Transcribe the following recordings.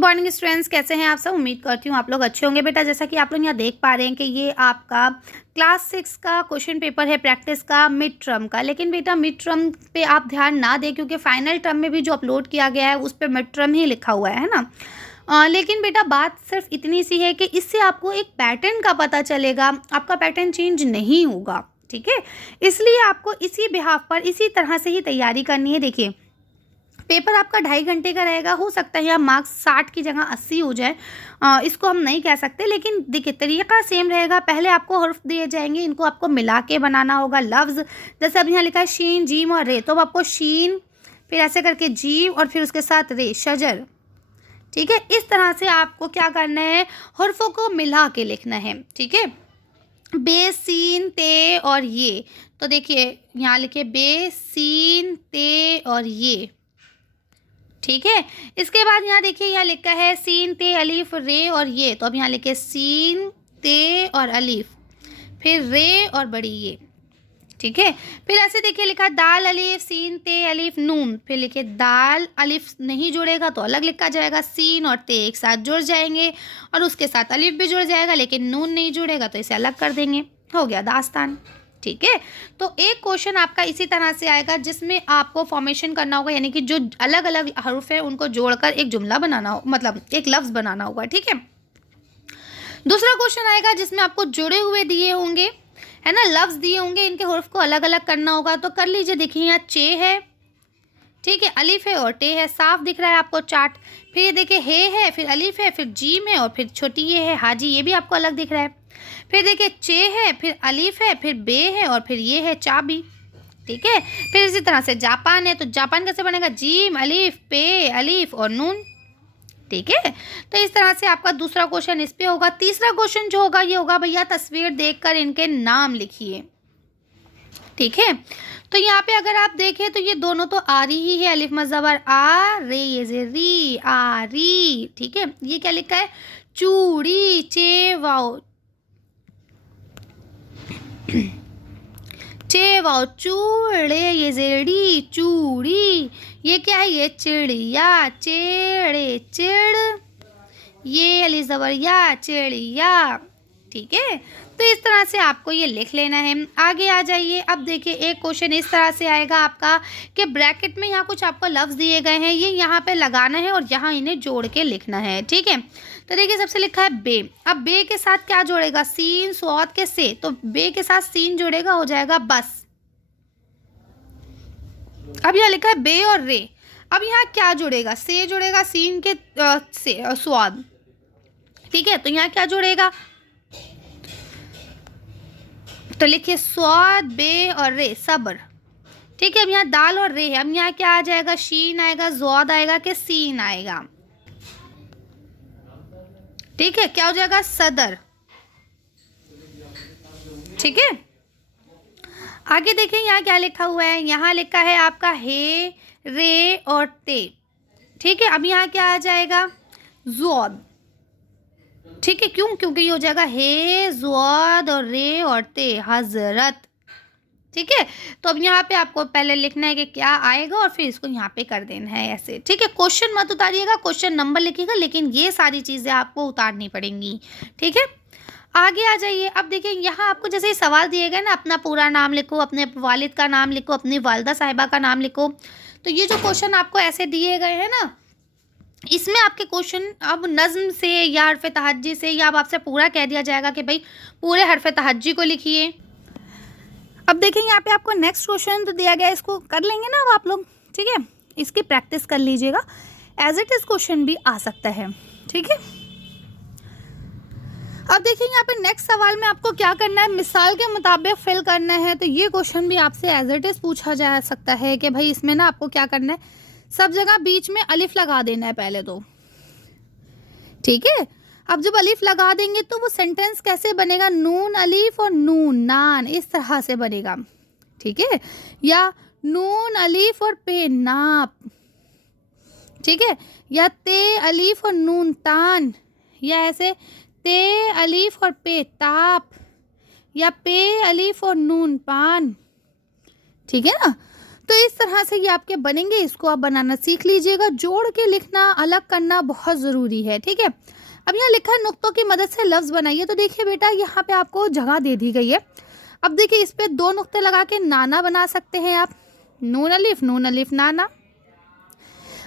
Morning students, कैसे हैं आप सब। उम्मीद करती हूँ आप लोग अच्छे होंगे। बेटा जैसा कि आप लोग यहाँ देख पा रहे हैं कि ये आपका क्लास 6 का क्वेश्चन पेपर है प्रैक्टिस का मिड टर्म का। लेकिन बेटा मिड टर्म पे आप ध्यान ना दें, क्योंकि फाइनल टर्म में भी जो अपलोड किया गया है उस पर मिड टर्म ही लिखा हुआ है ना। लेकिन बेटा बात सिर्फ इतनी सी है कि इससे आपको एक पैटर्न का पता चलेगा, आपका पैटर्न चेंज नहीं होगा। ठीक है, इसलिए आपको इसी बिहाफ पर इसी तरह से ही तैयारी करनी है। देखिए पेपर आपका 2.5 घंटे का रहेगा। हो सकता है यहाँ मार्क्स 60 की जगह 80 हो जाए, इसको हम नहीं कह सकते। लेकिन देखिए तरीका सेम रहेगा। पहले आपको हर्फ दिए जाएंगे, इनको आपको मिला के बनाना होगा लफ्ज़। जैसे अब यहाँ लिखा है शीन जीम और रे, तो अब आपको शीन फिर ऐसे करके जीम और फिर उसके साथ रे, शजर। ठीक है, इस तरह से आपको क्या करना है, हर्फों को मिला के लिखना है। ठीक है, बे सीन ते और ये, तो देखिए यहाँ लिखे बे सीन ते और ये। ठीक है, इसके बाद यहाँ देखिए यहाँ लिखा है सीन ते अलीफ रे और ये, तो अब यहाँ लिखे सीन ते और अलीफ फिर रे और बड़ी ये। ठीक है, फिर ऐसे देखिए लिखा दाल अलीफ सीन ते अलीफ नून, फिर लिखे दाल अलीफ नहीं जुड़ेगा तो अलग लिखा जाएगा, सीन और ते एक साथ जुड़ जाएंगे और उसके साथ अलीफ भी जुड़ जाएगा, लेकिन नून नहीं जुड़ेगा तो इसे अलग कर देंगे। हो गया दास्तान। ठीक है, तो एक क्वेश्चन आपका इसी तरह से आएगा जिसमें आपको फॉर्मेशन करना होगा, यानी कि जो अलग अलग हरूफ है उनको जोड़कर एक जुमला बनाना हो, मतलब एक लफ्ज़ बनाना होगा। ठीक है, दूसरा क्वेश्चन आएगा जिसमें आपको जुड़े हुए दिए होंगे, है ना, लफ्ज़ दिए होंगे, इनके हर्फ को अलग अलग करना होगा। तो कर लीजिए। देखिए यहाँ चे है, ठीक है, अलीफ है और टे है, साफ दिख रहा है आपको चार्ट। फिर ये देखिए हे है, फिर अलीफ है, फिर जीम है और फिर छोटी ये है हाजी, ये भी आपको अलग दिख रहा है। फिर देखिए चे है, फिर अलीफ है, फिर बे है और फिर ये है चाबी। ठीक है, फिर इसी तरह से जापान है, तो जापान कैसे बनेगा, जीम अलीफ पे अलीफ और नून। ठीक है, तो इस तरह से आपका दूसरा क्वेश्चन इस पे होगा। तीसरा क्वेश्चन जो होगा ये होगा भैया तस्वीर देखकर इनके नाम लिखिए। ठीक है, तो यहाँ पे अगर आप देखें तो ये दोनों तो आरी ही है, अलिफ मज़बर आ, रे ये जे री, आ री। ठीक है, ये क्या लिखा है, चूड़ी, चे वाओ चे वाओ चूड़े, ये जेड़ी चूड़ी। ये क्या है, ये चिड़िया, चेड़े चिड़, ये अली ज़बर या, चिड़िया। ठीक है, तो इस तरह से आपको ये लिख लेना है। आगे आ जाइए। अब देखिए एक क्वेश्चन इस तरह से आएगा आपका कि ब्रैकेट में यहाँ कुछ आपको लफ्ज़ दिए गए हैं, ये यहाँ पे लगाना है और यहाँ इन्हें जोड़ के लिखना है। ठीक है, तो देखिए सबसे लिखा है बे। अब बे के साथ क्या जोड़ेगा, सीन स्वाद के से, तो बे के साथ सीन जोड़ेगा, हो जाएगा बस। अब यहाँ लिखा है बे और रे, अब यहाँ क्या जुड़ेगा, से जुड़ेगा सीन के से स्वाद। ठीक है, तो यहाँ क्या जुड़ेगा, तो लिखिए स्वाद बे और रे सब्र। ठीक है, अब यहाँ दाल और रे है, अब यहाँ क्या आ जाएगा, शीन आएगा, ज़्वाद आएगा कि सीन आएगा। ठीक है, क्या हो जाएगा, सदर। ठीक है, आगे देखें यहाँ क्या लिखा हुआ है, यहाँ लिखा है आपका हे रे और ते। ठीक है, अब यहाँ क्या आ जाएगा, ज़्वाद। ठीक है, क्यों, क्योंकि ये हो जाएगा हे ज़्वाद और रे और ते, हजरत। ठीक है, तो अब यहाँ पे आपको पहले लिखना है कि क्या आएगा और फिर इसको यहाँ पे कर देना है ऐसे। ठीक है, क्वेश्चन मत उतारिएगा, क्वेश्चन नंबर लिखिएगा, लेकिन ये सारी चीज़ें आपको उतारनी पड़ेंगी। ठीक है, आगे आ जाइए। अब देखिए यहाँ आपको जैसे ही सवाल दिए गए ना, अपना पूरा नाम लिखो, अपने वालिद का नाम लिखो, अपनी वालदा साहिबा का नाम लिखो। तो ये जो क्वेश्चन आपको ऐसे दिए गए हैं ना, इसमें आपके क्वेश्चन अब नज़्म से या हरफ तहज्जी से, या अब आपसे पूरा कह दिया जाएगा कि भाई पूरे हरफ तहज्जी को लिखिए। अब देखिए यहाँ पे आपको नेक्स्ट क्वेश्चन तो दिया गया है, इसको कर लेंगे ना अब आप लोग। ठीक है, इसकी प्रैक्टिस कर लीजिएगा, एज इट इज़ क्वेश्चन भी आ सकता है। ठीक है, अब देखिए यहाँ पे नेक्स्ट सवाल में आपको क्या करना है, मिसाल के मुताबिक फिल करना है। तो ये क्वेश्चन भी आपसे एज इट इज़ पूछा जा सकता है कि भाई इसमें ना आपको क्या करना है, सब जगह बीच में अलिफ लगा देना है पहले तो। ठीक है, अब जब अलिफ लगा देंगे तो वो सेंटेंस कैसे बनेगा, नून अलिफ और नून नान, इस तरह से बनेगा। ठीक है, या नून अलिफ और पे नाप। ठीक है, या ते अलिफ और नून तान, या ऐसे ते अलिफ और पे ताप, या पे अलिफ और नून पान। ठीक है ना, तो इस तरह से ये आपके बनेंगे, इसको आप बनाना सीख लीजिएगा। जोड़ के लिखना, अलग करना बहुत ज़रूरी है, ठीक है। अब यहाँ लिखा है नुक्तों की मदद से लफ्ज़ बनाइए। तो देखिए बेटा, यहाँ पे आपको जगह दे दी गई है। अब देखिए इस पे 2 नुक्ते लगा के नाना बना सकते हैं आप, नून अलिफ नाना।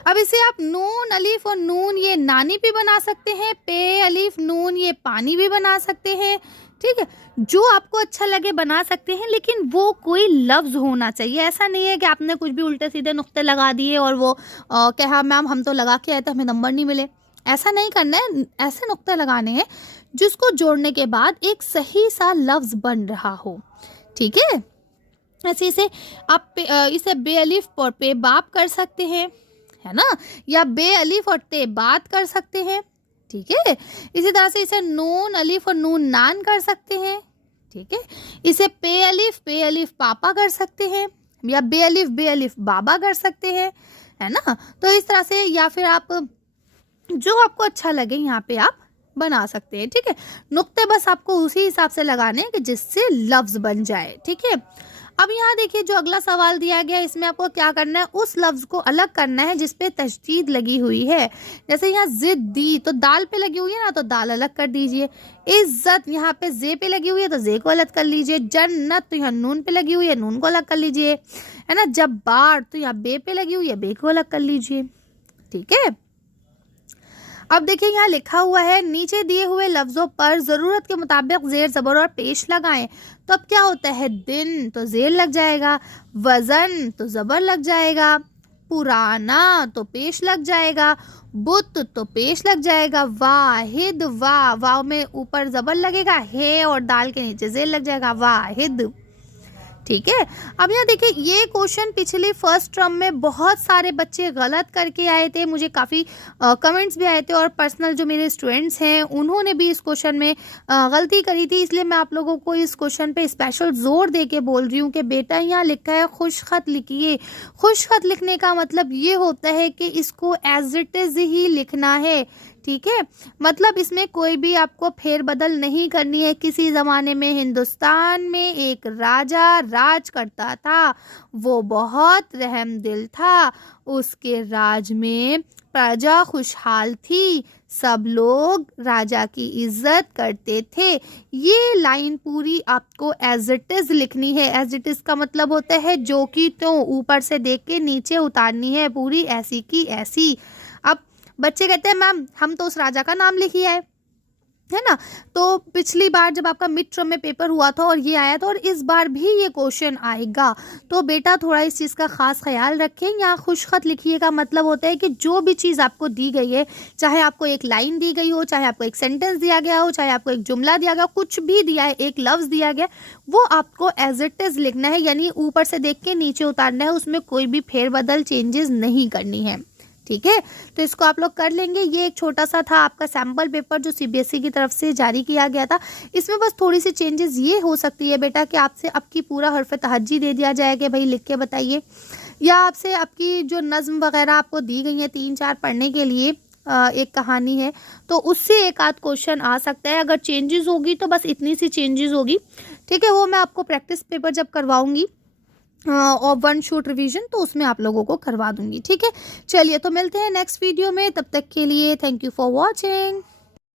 अब इसे आप नून अलिफ और नून ये नानी भी बना सकते हैं, पे अलिफ नून ये पानी भी बना सकते हैं, ठीक है। जो आपको अच्छा लगे बना सकते हैं, लेकिन वो कोई लफ्ज़ होना चाहिए। ऐसा नहीं है कि आपने कुछ भी उल्टे सीधे नुक्ते लगा दिए और वो कहा मैम हम तो लगा के आए थे, हमें नंबर नहीं मिले। ऐसा नहीं करना है। ऐसे नुक्ते लगाने हैं जिसको जोड़ने के बाद एक सही सा लफ्ज़ बन रहा हो, ठीक है। ऐसे इसे आप इसे बे अलिफ और पे बाप कर सकते हैं, है ना, या बे अलिफ और ते बात कर सकते हैं, ठीक है। इसी तरह से इसे नून अलिफ और नून नान कर सकते हैं, ठीक है। इसे पे अलिफ पापा कर सकते हैं, या बे अलिफ बाबा कर सकते हैं, है ना। तो इस तरह से, या फिर आप जो आपको अच्छा लगे यहाँ पे आप बना सकते हैं, ठीक है। नुक्ते बस आपको उसी हिसाब से लगाने हैं कि जिससे लफ्ज़ बन जाए, ठीक है। अब यहाँ देखिए जो अगला सवाल दिया गया है, इसमें आपको क्या करना है, उस लफ्ज़ को अलग करना है जिस पे तशदीद लगी हुई है। जैसे यहाँ ज़िद्दी, तो दाल पे लगी हुई है ना, तो दाल अलग कर दीजिए। इज़्ज़त यहाँ पे जे पे लगी हुई है, तो जे को अलग कर लीजिए। जन्नत, तो यहाँ नून पे लगी हुई है, नून को अलग कर लीजिए, है ना। जब्बार, तो यहाँ बे पे लगी हुई है, बे को अलग कर लीजिए, ठीक है। अब देखिए यहाँ लिखा हुआ है, नीचे दिए हुए लफ्ज़ों पर ज़रूरत के मुताबिक ज़ेर ज़बर और पेश लगाएं। तो अब क्या होता है, दिन तो ज़ेर लग जाएगा, वज़न तो ज़बर लग जाएगा, पुराना तो पेश लग जाएगा, बुत तो पेश लग जाएगा, वाहिद वाव में ऊपर ज़बर लगेगा, है और दाल के नीचे ज़ेर लग जाएगा, वाहिद, ठीक है। अब यहाँ देखिए ये क्वेश्चन पिछले फर्स्ट टर्म में बहुत सारे बच्चे गलत करके आए थे। मुझे काफ़ी कमेंट्स भी आए थे, और पर्सनल जो मेरे स्टूडेंट्स हैं उन्होंने भी इस क्वेश्चन में गलती करी थी। इसलिए मैं आप लोगों को इस क्वेश्चन पे स्पेशल जोर दे के बोल रही हूँ कि बेटा यहाँ लिखा है खुश खत लिखिए। खुश खत लिखने का मतलब ये होता है कि इसको एज इट इज़ ही लिखना है, ठीक है। मतलब इसमें कोई भी आपको फेरबदल नहीं करनी है। किसी ज़माने में हिंदुस्तान में एक राजा राज करता था, वो बहुत रहमदिल था, उसके राज में प्रजा खुशहाल थी, सब लोग राजा की इज्जत करते थे। ये लाइन पूरी आपको एज इट इज़ लिखनी है। एज इट इज़ का मतलब होता है जो कि तो ऊपर से देख के नीचे उतारनी है, पूरी ऐसी की ऐसी। अब बच्चे कहते हैं मैम हम तो उस राजा का नाम लिख ही आए, है ना। तो पिछली बार जब आपका मिड टर्म में पेपर हुआ था और ये आया था, और इस बार भी ये क्वेश्चन आएगा, तो बेटा थोड़ा इस चीज़ का खास ख्याल रखें। यहाँ खुश खत लिखिए का मतलब होता है कि जो भी चीज़ आपको दी गई है, चाहे आपको एक लाइन दी गई हो, चाहे आपको एक सेंटेंस दिया गया हो, चाहे आपको एक जुमला दिया गया, कुछ भी दिया है, एक लफ्ज़ दिया गया, वो आपको एज इट इज़ लिखना है, यानी ऊपर से देख के नीचे उतारना है, उसमें कोई भी फेरबदल चेंजेस नहीं करनी है, ठीक है। तो इसको आप लोग कर लेंगे। ये एक छोटा सा था आपका सैम्पल पेपर जो सीबीएसई की तरफ से जारी किया गया था। इसमें बस थोड़ी सी चेंजेस ये हो सकती है बेटा कि आपसे आपकी पूरा हरफ तहज्जी दे दिया जाए कि भाई लिख के बताइए, या आपसे आपकी जो नज़्म वगैरह आपको दी गई है 3-4 पढ़ने के लिए, एक कहानी है, तो उससे एक आध क्वेश्चन आ सकता है। अगर चेंजेस होगी तो बस इतनी सी चेंजेस होगी, ठीक है। वो मैं आपको प्रैक्टिस पेपर जब करवाऊंगी और 1 शॉट रिवीजन, तो उसमें आप लोगों को करवा दूंगी, ठीक है। चलिए तो मिलते हैं नेक्स्ट वीडियो में, तब तक के लिए थैंक यू फॉर वॉचिंग।